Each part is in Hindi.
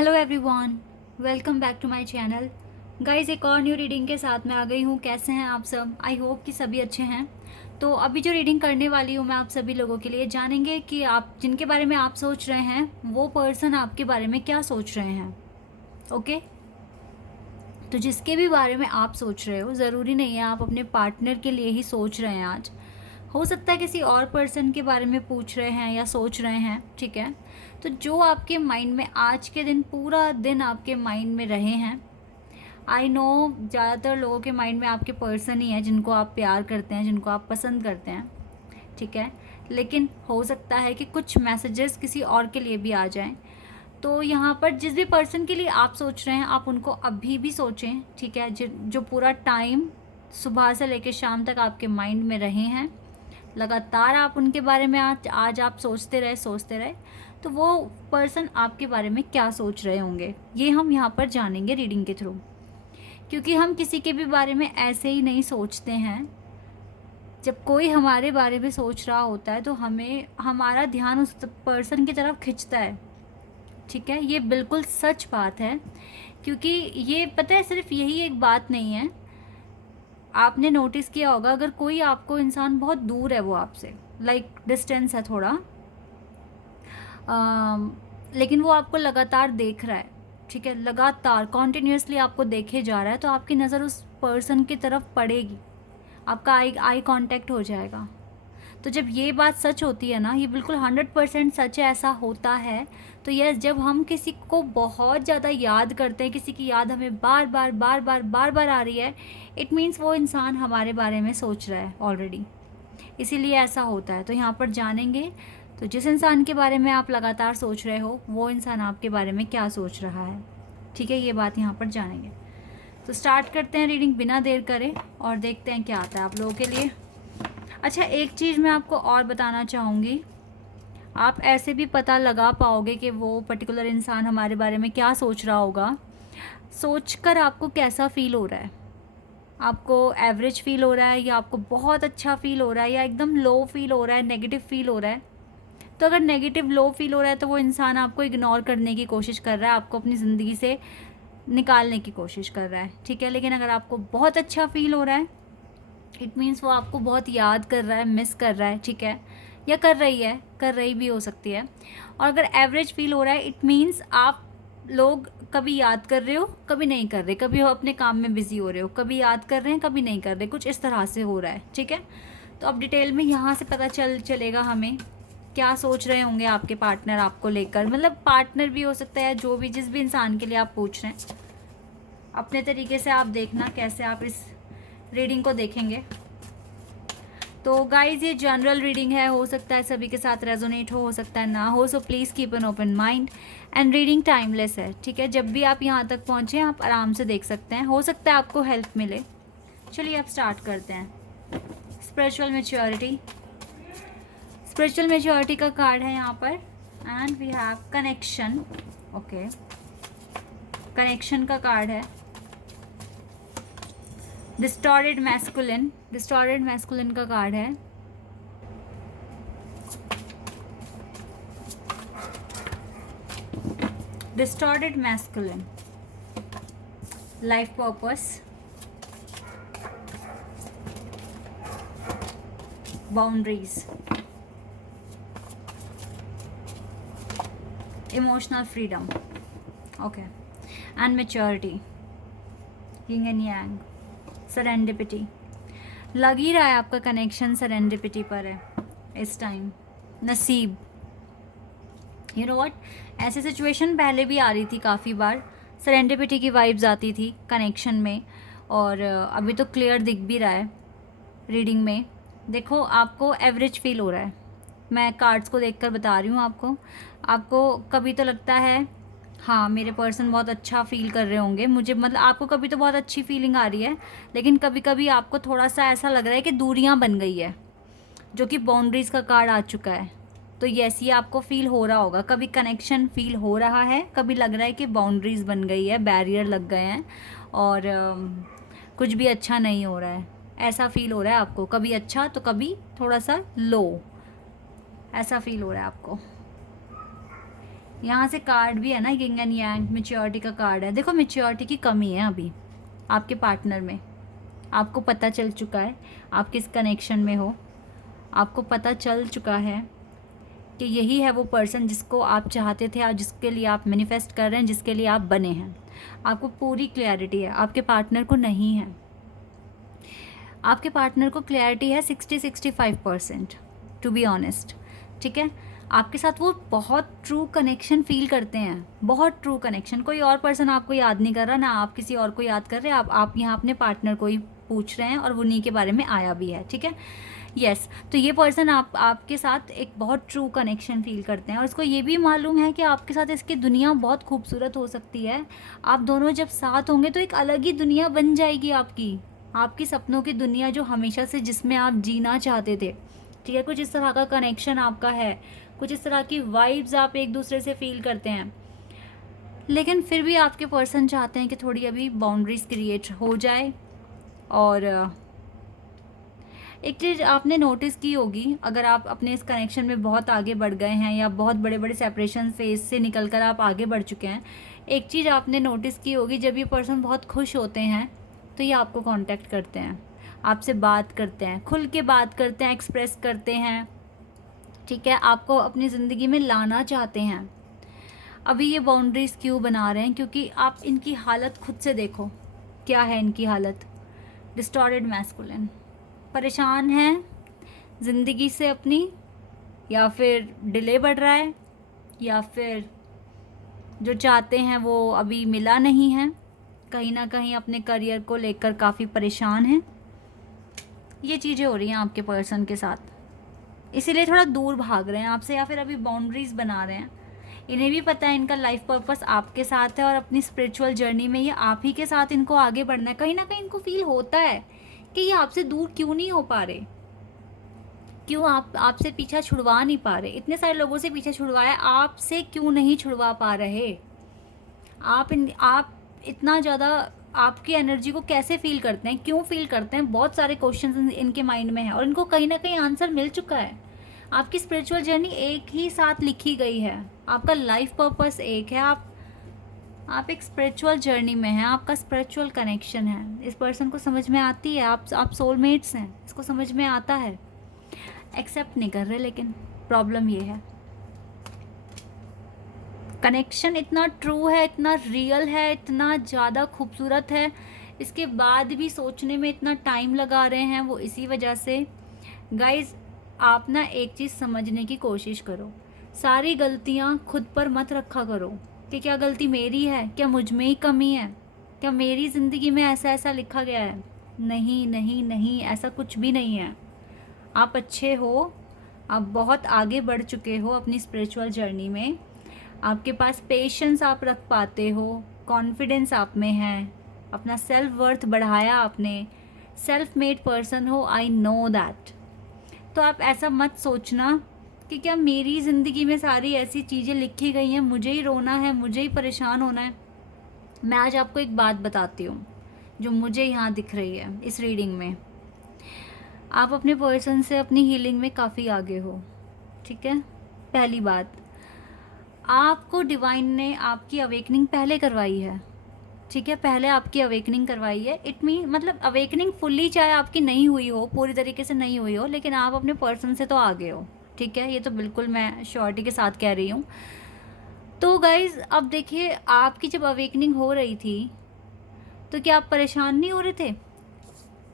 Hello everyone, welcome back to my channel. Guys, एक और न्यू रीडिंग के साथ मैं आ गई हूँ। कैसे हैं आप सब? आई होप कि सभी अच्छे हैं। तो अभी जो रीडिंग करने वाली हूँ मैं आप सभी लोगों के लिए, जानेंगे कि आप जिनके बारे में आप सोच रहे हैं वो पर्सन आपके बारे में क्या सोच रहे हैं। ओके, तो जिसके भी बारे में आप सोच रहे हो, ज़रूरी नहीं है आप अपने पार्टनर के लिए ही सोच रहे हैं। आज हो सकता है किसी और पर्सन के बारे में पूछ रहे हैं या सोच रहे हैं, ठीक है। तो जो आपके माइंड में आज के दिन, पूरा दिन आपके माइंड में रहे हैं, आई नो ज़्यादातर लोगों के माइंड में आपके पर्सन ही है जिनको आप प्यार करते हैं, जिनको आप पसंद करते हैं, ठीक है। लेकिन हो सकता है कि कुछ मैसेजेस किसी और के लिए भी आ जाएं। तो यहाँ पर जिस भी पर्सन के लिए आप सोच रहे हैं, आप उनको अभी भी सोचें, ठीक है। जो पूरा टाइम सुबह से लेकर शाम तक आपके माइंड में रहे हैं, लगातार आप उनके बारे में आज आप सोचते रहे, तो वो पर्सन आपके बारे में क्या सोच रहे होंगे, ये हम यहाँ पर जानेंगे रीडिंग के थ्रू। क्योंकि हम किसी के भी बारे में ऐसे ही नहीं सोचते हैं। जब कोई हमारे बारे में सोच रहा होता है तो हमें हमारा ध्यान उस पर्सन की तरफ खिंचता है, ठीक है। ये बिल्कुल सच बात है। क्योंकि ये पता है, सिर्फ यही एक बात नहीं है, आपने नोटिस किया होगा, अगर कोई आपको इंसान बहुत दूर है, वो आपसे लाइक डिस्टेंस है थोड़ा, लेकिन वो आपको लगातार देख रहा है, ठीक है, लगातार कॉन्टिन्यूसली आपको देखे जा रहा है, तो आपकी नज़र उस पर्सन की तरफ पड़ेगी, आपका आई कांटेक्ट हो जाएगा। तो जब ये बात सच होती है ना, ये बिल्कुल 100% सच है, ऐसा होता है। तो यस, जब हम किसी को बहुत ज़्यादा याद करते हैं, किसी की याद हमें बार बार आ रही है, इट मीन्स वो इंसान हमारे बारे में सोच रहा है ऑलरेडी, इसीलिए ऐसा होता है। तो यहाँ पर जानेंगे, तो जिस इंसान के बारे में आप लगातार सोच रहे हो, वो इंसान आपके बारे में क्या सोच रहा है, ठीक है, ये बात यहाँ पर जानेंगे। तो स्टार्ट करते हैं रीडिंग बिना देर करे और देखते हैं क्या आता है आप लोगों के लिए। अच्छा, एक चीज़ मैं आपको और बताना चाहूँगी, आप ऐसे भी पता लगा पाओगे कि वो पर्टिकुलर इंसान हमारे बारे में क्या सोच रहा होगा, सोचकर आपको कैसा फील हो रहा है। आपको एवरेज फील हो रहा है, या आपको बहुत अच्छा फील हो रहा है, या एकदम लो फील हो रहा है, नेगेटिव फील हो रहा है। तो अगर नेगेटिव लो फील हो रहा है तो वो इंसान आपको इग्नोर करने की कोशिश कर रहा है, आपको अपनी ज़िंदगी से निकालने की कोशिश कर रहा है, ठीक है। लेकिन अगर आपको बहुत अच्छा फील हो रहा है, इट मीन्स वो आपको बहुत याद कर रहा है, मिस कर रहा है, ठीक है, या कर रही भी हो सकती है। और अगर एवरेज फील हो रहा है, इट मीन्स आप लोग कभी याद कर रहे हो, कभी नहीं कर रहे, कभी अपने काम में बिजी हो रहे हो, कभी याद कर रहे हैं, कभी नहीं कर रहे, कुछ इस तरह से हो रहा है, ठीक है। तो अब डिटेल में यहाँ से पता चलेगा हमें क्या सोच रहे होंगे आपके पार्टनर आपको लेकर। मतलब पार्टनर भी हो सकता है, जो भी, जिस भी इंसान के लिए आप पूछ रहे हैं, अपने तरीके से आप देखना कैसे आप इस रीडिंग को देखेंगे। तो गाइज, ये जनरल रीडिंग है, हो सकता है सभी के साथ रेजोनेट हो सकता है ना हो, so please keep an open mind. And reading timeless है, ठीक है। जब भी आप यहाँ तक पहुँचे आप आराम से देख सकते हैं, हो सकता है आपको हेल्प मिले। चलिए अब स्टार्ट करते हैं। स्पिरिचुअल मैच्योरिटी, स्पिरिचुअल मैच्योरिटी का कार्ड है यहाँ पर। And we have connection, okay, connection का कार्ड है। डिस्टॉर्टेड मैस्कुलिन का कार्ड है। Distorted masculine, life purpose, boundaries, emotional freedom, okay, and maturity, yin and yang, serendipity. लग ही रहा है आपका कनेक्शन सरेंडिपिटी पर है इस टाइम। नसीब, यू नो व्हाट, ऐसी सिचुएशन पहले भी आ रही थी काफ़ी बार, सरेंडिपिटी की वाइब्स आती थी कनेक्शन में, और अभी तो क्लियर दिख भी रहा है रीडिंग में। देखो, आपको एवरेज फील हो रहा है, मैं कार्ड्स को देखकर बता रही हूँ आपको कभी तो लगता है हाँ मेरे पर्सन बहुत अच्छा फील कर रहे होंगे मुझे, मतलब आपको कभी तो बहुत अच्छी फीलिंग आ रही है, लेकिन कभी कभी आपको थोड़ा सा ऐसा लग रहा है कि दूरियां बन गई है, जो कि बाउंड्रीज़ का कार्ड आ चुका है। तो यस, ये आपको फील हो रहा होगा, कभी कनेक्शन फील हो रहा है, कभी लग रहा है कि बाउंड्रीज़ बन गई है, बैरियर लग गए हैं, और कुछ भी अच्छा नहीं हो रहा है, ऐसा फील हो रहा है आपको। कभी अच्छा तो कभी थोड़ा सा लो, ऐसा फील हो रहा है आपको। यहाँ से कार्ड भी है ना, यिंग एंड यांग, मैच्योरिटी का कार्ड है। देखो मैच्योरिटी की कमी है अभी आपके पार्टनर में, आपको पता चल चुका है। आप किस कनेक्शन में हो, आपको पता चल चुका है कि यही है वो पर्सन जिसको आप चाहते थे, और जिसके लिए आप मैनिफेस्ट कर रहे हैं, जिसके लिए आप बने हैं। आपको पूरी क्लैरिटी है, आपके पार्टनर को नहीं है। आपके पार्टनर को क्लैरिटी है 60-65%, टू बी ऑनेस्ट, ठीक है। आपके साथ वो बहुत ट्रू कनेक्शन फील करते हैं, बहुत ट्रू कनेक्शन। कोई और पर्सन आपको याद नहीं कर रहा, ना आप किसी और को याद कर रहे हैं, आप यहाँ अपने पार्टनर को ही पूछ रहे हैं, और वो उन्हीं के बारे में आया भी है, ठीक है। यस, तो ये पर्सन आपके साथ एक बहुत ट्रू कनेक्शन फील करते हैं, और इसको ये भी मालूम है कि आपके साथ इसकी दुनिया बहुत खूबसूरत हो सकती है। आप दोनों जब साथ होंगे तो एक अलग ही दुनिया बन जाएगी आपकी सपनों की दुनिया, जो हमेशा से जिसमें आप जीना चाहते थे, ठीक है। कुछ इस तरह का कनेक्शन आपका है, कुछ इस तरह की वाइब्स आप एक दूसरे से फील करते हैं। लेकिन फिर भी आपके पर्सन चाहते हैं कि थोड़ी अभी बाउंड्रीज क्रिएट हो जाए। और एक चीज़ आपने नोटिस की होगी, अगर आप अपने इस कनेक्शन में बहुत आगे बढ़ गए हैं, या बहुत बड़े बड़े सेपरेशन फेज से निकल कर आप आगे बढ़ चुके हैं, एक चीज़ आपने नोटिस की होगी, जब ये पर्सन बहुत खुश होते हैं तो ये आपको कांटेक्ट करते हैं, आपसे बात करते हैं, खुल के बात करते हैं, एक्सप्रेस करते हैं, ठीक है। आपको अपनी ज़िंदगी में लाना चाहते हैं। अभी ये बाउंड्रीज़ क्यों बना रहे हैं? क्योंकि आप इनकी हालत खुद से देखो, क्या है इनकी हालत। डिस्टॉर्टेड मैस्कुलिन, परेशान हैं ज़िंदगी से अपनी, या फिर डिले बढ़ रहा है, या फिर जो चाहते हैं वो अभी मिला नहीं है, कहीं ना कहीं अपने करियर को लेकर काफ़ी परेशान हैं। ये चीज़ें हो रही हैं आपके पर्सन के साथ, इसीलिए थोड़ा दूर भाग रहे हैं आपसे, या फिर अभी बाउंड्रीज़ बना रहे हैं। इन्हें भी पता है इनका लाइफ पर्पस आपके साथ है, और अपनी स्पिरिचुअल जर्नी में ये आप ही के साथ इनको आगे बढ़ना है। कहीं ना कहीं इनको फील होता है कि ये आपसे दूर क्यों नहीं हो पा रहे, क्यों आपसे पीछा छुड़वा नहीं पा रहे। इतने सारे लोगों से पीछा छुड़वाया, आपसे क्यों नहीं छुड़वा पा रहे। आप इतना ज़्यादा आपकी एनर्जी को कैसे फील करते हैं, क्यों फील करते हैं, बहुत सारे क्वेश्चंस इनके माइंड में हैं, और इनको कहीं ना कहीं आंसर मिल चुका है। आपकी स्पिरिचुअल जर्नी एक ही साथ लिखी गई है, आपका लाइफ पर्पस एक है, आप एक स्पिरिचुअल जर्नी में हैं, आपका स्पिरिचुअल कनेक्शन है। इस पर्सन को समझ में आती है, आप सोलमेट्स हैं, इसको समझ में आता है। एक्सेप्ट नहीं कर रहे, लेकिन प्रॉब्लम ये है, कनेक्शन इतना ट्रू है, इतना रियल है, इतना ज़्यादा खूबसूरत है, इसके बाद भी सोचने में इतना टाइम लगा रहे हैं। वो इसी वजह से गाइज, आप ना एक चीज़ समझने की कोशिश करो, सारी गलतियाँ खुद पर मत रखा करो कि क्या गलती मेरी है, क्या मुझ में ही कमी है, क्या मेरी ज़िंदगी में ऐसा ऐसा लिखा गया है। नहीं नहीं नहीं, ऐसा कुछ भी नहीं है। आप अच्छे हो, आप बहुत आगे बढ़ चुके हो अपनी स्पिरिचुअल जर्नी में, आपके पास पेशेंस आप रख पाते हो, कॉन्फिडेंस आप में है, अपना सेल्फ वर्थ बढ़ाया आपने, सेल्फ मेड पर्सन हो, आई नो दैट। तो आप ऐसा मत सोचना कि क्या मेरी ज़िंदगी में सारी ऐसी चीज़ें लिखी गई हैं, मुझे ही रोना है, मुझे ही परेशान होना है। मैं आज आपको एक बात बताती हूँ जो मुझे यहाँ दिख रही है इस रीडिंग में। आप अपने पर्सन से अपनी हीलिंग में काफ़ी आगे हो, ठीक है। पहली बात, आपको डिवाइन ने आपकी अवेकनिंग पहले करवाई है, ठीक है, पहले आपकी अवेकनिंग करवाई है। इट मीन मतलब अवेकनिंग फुल्ली चाहे आपकी नहीं हुई हो, पूरी तरीके से नहीं हुई हो, लेकिन आप अपने पर्सन से तो आगे हो, ठीक है। ये तो बिल्कुल मैं श्योरिटी के साथ कह रही हूँ। तो गाइज अब देखिए, आपकी जब अवेकनिंग हो रही थी तो क्या आप परेशान नहीं हो रहे थे?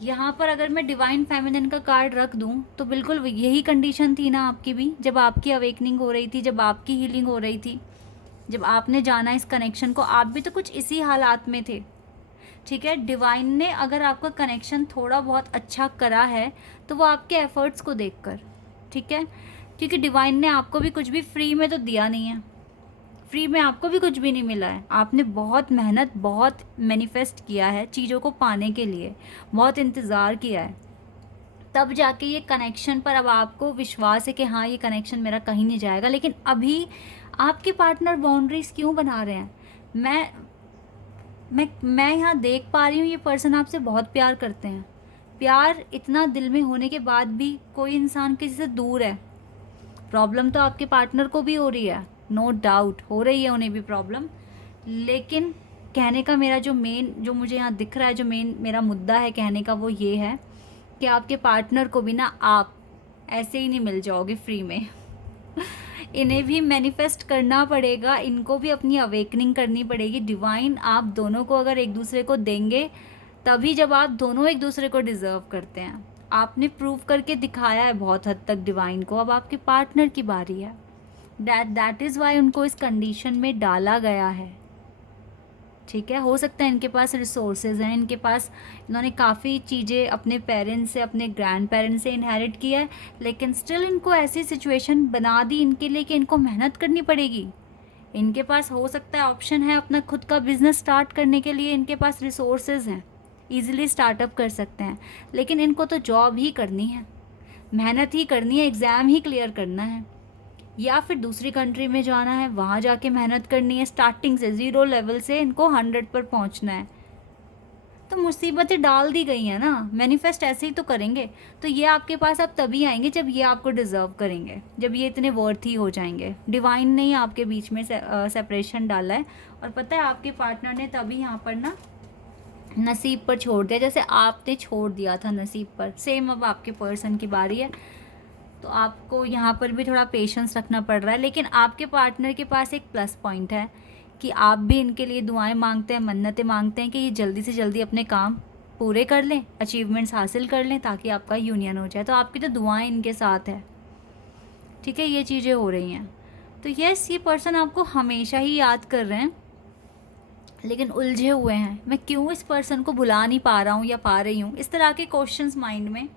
यहाँ पर अगर मैं डिवाइन फेमिनिन का कार्ड रख दूँ तो बिल्कुल यही कंडीशन थी ना आपकी भी, जब आपकी अवेकनिंग हो रही थी, जब आपकी हीलिंग हो रही थी, जब आपने जाना इस कनेक्शन को, आप भी तो कुछ इसी हालात में थे, ठीक है। डिवाइन ने अगर आपका कनेक्शन थोड़ा बहुत अच्छा करा है तो वो आपके एफर्ट्स को देखकर, ठीक है, क्योंकि डिवाइन ने आपको भी कुछ भी फ्री में तो दिया नहीं है, फ्री में आपको भी कुछ भी नहीं मिला है। आपने बहुत मेहनत, बहुत मैनिफेस्ट किया है चीज़ों को पाने के लिए, बहुत इंतज़ार किया है, तब जाके ये कनेक्शन पर अब आपको विश्वास है कि हाँ ये कनेक्शन मेरा कहीं नहीं जाएगा। लेकिन अभी आपके पार्टनर बाउंड्रीज क्यों बना रहे हैं? मैं यहाँ देख पा रही हूँ, ये पर्सन आपसे बहुत प्यार करते हैं। प्यार इतना दिल में होने के बाद भी कोई इंसान किसी से दूर है, प्रॉब्लम तो आपके पार्टनर को भी हो रही है, नो डाउट हो रही है उन्हें भी प्रॉब्लम, लेकिन कहने का मेरा जो मेन, जो मुझे यहाँ दिख रहा है, जो मेन मेरा मुद्दा है कहने का, वो ये है कि आपके पार्टनर को भी ना आप ऐसे ही नहीं मिल जाओगे फ्री में। इन्हें भी मैनिफेस्ट करना पड़ेगा, इनको भी अपनी अवेकनिंग करनी पड़ेगी। डिवाइन आप दोनों को अगर एक दूसरे को देंगे तभी जब आप दोनों एक दूसरे को डिज़र्व करते हैं। आपने प्रूव करके दिखाया है बहुत हद तक डिवाइन को, अब आपके पार्टनर की बारी है। दैट इज़ वाई उनको इस कंडीशन में डाला गया है, ठीक है। हो सकता है इनके पास रिसोर्सेज हैं, इनके पास, इन्होंने काफ़ी चीज़ें अपने पेरेंट्स से, अपने ग्रैंड पेरेंट्स से इनहेरिट किया है, लेकिन स्टिल इनको ऐसी सिचुएशन बना दी इनके लिए कि इनको मेहनत करनी पड़ेगी। इनके पास हो सकता है ऑप्शन है अपना खुद का बिजनेस स्टार्ट करने के लिए, इनके पास रिसोर्सेज हैं, ईजिली स्टार्टअप कर सकते हैं, लेकिन इनको तो जॉब ही करनी है, मेहनत ही करनी है, एग्ज़ाम ही क्लियर करना है, या फिर दूसरी कंट्री में जाना है, वहाँ जाके मेहनत करनी है, स्टार्टिंग से 0 लेवल से इनको 100 पर पहुँचना है। तो मुसीबतें डाल दी गई हैं ना, मैनिफेस्ट ऐसे ही तो करेंगे। तो ये आपके पास अब तभी आएंगे जब ये आपको डिज़र्व करेंगे, जब ये इतने वर्थी हो जाएंगे। डिवाइन ने ही आपके बीच में सेपरेशन डाला है, और पता है आपके पार्टनर ने तभी यहाँ पर ना नसीब पर छोड़ दिया, जैसे आपने छोड़ दिया था नसीब पर, सेम अब आपके पर्सन की बारी है। तो आपको यहाँ पर भी थोड़ा पेशेंस रखना पड़ रहा है, लेकिन आपके पार्टनर के पास एक प्लस पॉइंट है कि आप भी इनके लिए दुआएं मांगते हैं, मन्नतें मांगते हैं कि ये जल्दी से जल्दी अपने काम पूरे कर लें, अचीवमेंट्स हासिल कर लें, ताकि आपका यूनियन हो जाए। तो आपकी तो दुआएं इनके साथ है, ठीक है, ये चीज़ें हो रही हैं। तो यस, ये पर्सन आपको हमेशा ही याद कर रहे हैं, लेकिन उलझे हुए हैं, मैं क्यों इस पर्सन को भुला नहीं पा रहा हूँ या पा रही हूँ, इस तरह के क्वेश्चंस माइंड में।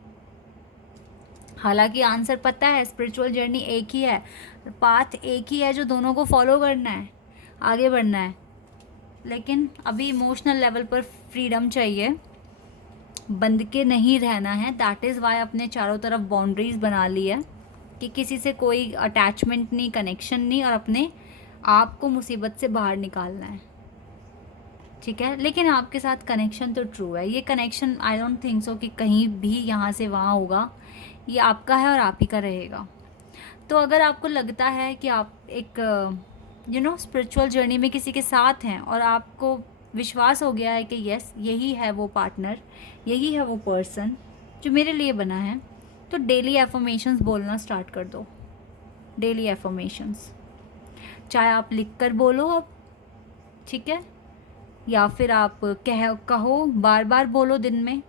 हालांकि आंसर पता है, स्पिरिचुअल जर्नी एक ही है, पाथ एक ही है जो दोनों को फॉलो करना है, आगे बढ़ना है, लेकिन अभी इमोशनल लेवल पर फ्रीडम चाहिए, बंद के नहीं रहना है। दैट इज़ वाई अपने चारों तरफ बाउंड्रीज बना ली है कि किसी से कोई अटैचमेंट नहीं, कनेक्शन नहीं, और अपने आप को मुसीबत से बाहर निकालना है, ठीक है। लेकिन आपके साथ कनेक्शन तो ट्रू है, ये connection I don't think so कि कहीं भी यहाँ से वहाँ होगा, ये आपका है और आप ही का रहेगा। तो अगर आपको लगता है कि आप एक स्पिरिचुअल जर्नी में किसी के साथ हैं और आपको विश्वास हो गया है कि यस, यही है वो पार्टनर, यही है वो पर्सन जो मेरे लिए बना है, तो डेली एफर्मेशंस बोलना स्टार्ट कर दो। डेली एफर्मेशंस, चाहे आप लिख कर बोलो अब, ठीक है, या फिर आप कहो, बार बार बोलो दिन में,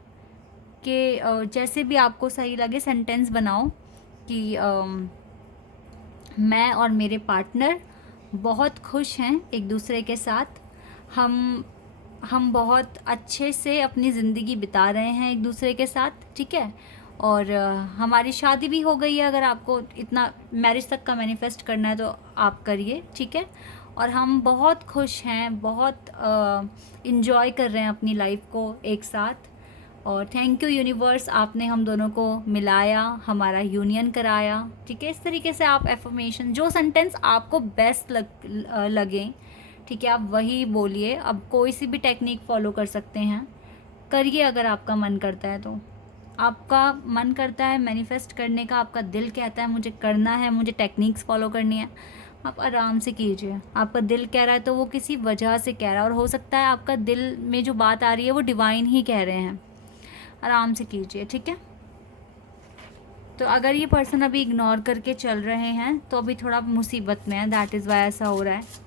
कि जैसे भी आपको सही लगे सेंटेंस बनाओ कि मैं और मेरे पार्टनर बहुत खुश हैं एक दूसरे के साथ, हम बहुत अच्छे से अपनी ज़िंदगी बिता रहे हैं एक दूसरे के साथ, ठीक है, और हमारी शादी भी हो गई है। अगर आपको इतना मैरिज तक का मैनिफेस्ट करना है तो आप करिए, ठीक है, और हम बहुत खुश हैं, बहुत इन्जॉय कर रहे हैं अपनी लाइफ को एक साथ, और थैंक यू यूनिवर्स, आपने हम दोनों को मिलाया, हमारा यूनियन कराया, ठीक है। इस तरीके से आप एफर्मेशन, जो सेंटेंस आपको बेस्ट लगे, ठीक है, आप वही बोलिए। अब कोई सी भी टेक्निक फॉलो कर सकते हैं, करिए अगर आपका मन करता है तो। आपका मन करता है मैनिफेस्ट करने का, आपका दिल कहता है मुझे करना है, मुझे टेक्निक्स फॉलो करनी है, आप आराम से कीजिए। आपका दिल कह रहा है तो वो किसी वजह से कह रहा है, और हो सकता है आपका दिल में जो बात आ रही है वो डिवाइन ही कह रहे हैं, आराम से कीजिए, ठीक है। तो अगर ये पर्सन अभी इग्नोर करके चल रहे हैं तो अभी थोड़ा मुसीबत में है, दैट इज़ वाई ऐसा हो रहा है।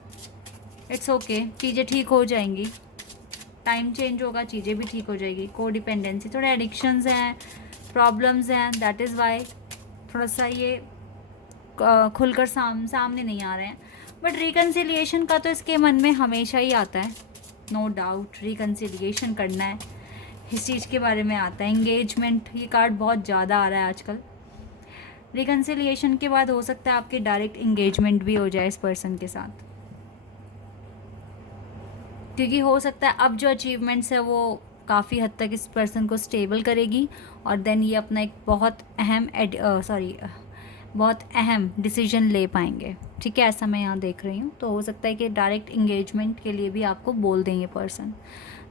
इट्स ओके, चीज़ें ठीक हो जाएंगी, टाइम चेंज होगा, चीज़ें भी ठीक हो जाएगी। को डिपेंडेंसी, थोड़े एडिक्शंस हैं, प्रॉब्लम्स हैं, दैट इज़ वाई थोड़ा सा ये खुलकर सामने नहीं आ रहे हैं। बट रिकन्सिलिएशन का तो इसके मन में हमेशा ही आता है, नो डाउट, रिकन्सिलिएशन करना है, इस चीज़ के बारे में आता है। एंगेजमेंट, ये कार्ड बहुत ज़्यादा आ रहा है आजकल। रिकन्सिलिएशन के बाद हो सकता है आपकी डायरेक्ट एंगेजमेंट भी हो जाए इस पर्सन के साथ, क्योंकि हो सकता है अब जो अचीवमेंट्स है वो काफ़ी हद तक इस पर्सन को स्टेबल करेगी, और देन ये अपना एक बहुत अहम डिसीजन ले पाएंगे, ठीक है, ऐसा मैं यहाँ देख रही हूँ। तो हो सकता है कि डायरेक्ट इंगेजमेंट के लिए भी आपको बोल दें ये पर्सन।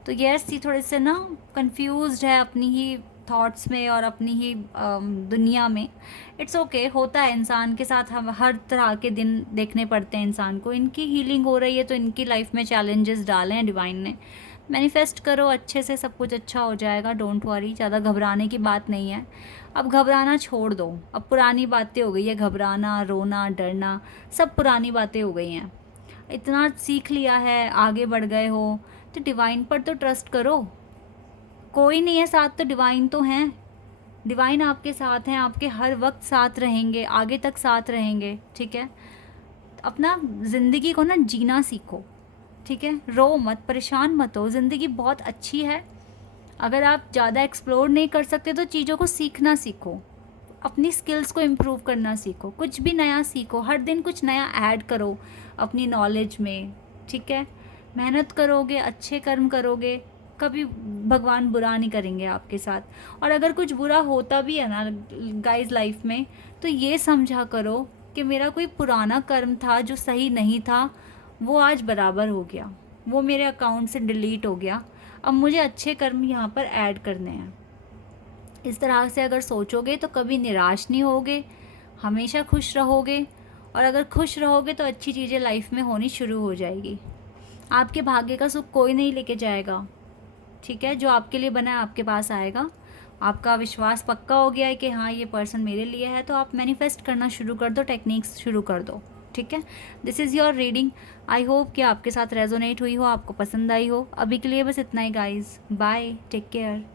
तो यस, ये थोड़े से ना कंफ्यूज्ड है, अपनी ही थॉट्स में और अपनी ही दुनिया में। इट्स ओके, होता है इंसान के साथ, हम हर तरह के दिन देखने पड़ते हैं इंसान को। इनकी हीलिंग हो रही है तो इनकी लाइफ में चैलेंजेस डाले हैं डिवाइन ने। मैनिफेस्ट करो अच्छे से, सब कुछ अच्छा हो जाएगा, डोंट वरी, ज़्यादा घबराने की बात नहीं है। अब घबराना छोड़ दो, अब पुरानी बातें हो गई है, घबराना, रोना, डरना, सब पुरानी बातें हो गई हैं। इतना सीख लिया है, आगे बढ़ गए हो, तो डिवाइन पर तो ट्रस्ट करो। कोई नहीं है साथ तो डिवाइन तो हैं। डिवाइन आपके साथ हैं, आपके हर वक्त साथ रहेंगे, आगे तक साथ रहेंगे, ठीक है। अपना ज़िंदगी को ना जीना सीखो, ठीक है। रो मत, परेशान मत हो, ज़िंदगी बहुत अच्छी है। अगर आप ज़्यादा एक्सप्लोर नहीं कर सकते तो चीज़ों को सीखना सीखो, अपनी स्किल्स को इम्प्रूव करना सीखो, कुछ भी नया सीखो, हर दिन कुछ नया ऐड करो अपनी नॉलेज में, ठीक है। मेहनत करोगे, अच्छे कर्म करोगे, कभी भगवान बुरा नहीं करेंगे आपके साथ। और अगर कुछ बुरा होता भी है ना गाइस लाइफ में, तो ये समझा करो कि मेरा कोई पुराना कर्म था जो सही नहीं था, वो आज बराबर हो गया, वो मेरे अकाउंट से डिलीट हो गया, अब मुझे अच्छे कर्म यहाँ पर ऐड करने हैं। इस तरह से अगर सोचोगे तो कभी निराश नहीं होगे, हमेशा खुश रहोगे। और अगर खुश रहोगे तो अच्छी चीज़ें लाइफ में होनी शुरू हो जाएगी। आपके भाग्य का सुख कोई नहीं लेके जाएगा, ठीक है। जो आपके लिए बना है आपके पास आएगा। आपका विश्वास पक्का हो गया है कि हाँ ये पर्सन मेरे लिए है, तो आप मैनिफेस्ट करना शुरू कर दो, टेक्निक्स शुरू कर दो, ठीक है। This is your reading. I hope कि आपके साथ रेजोनेट हुई हो, आपको पसंद आई हो। अभी के लिए बस इतना ही गाइज, बाय, टेक केयर।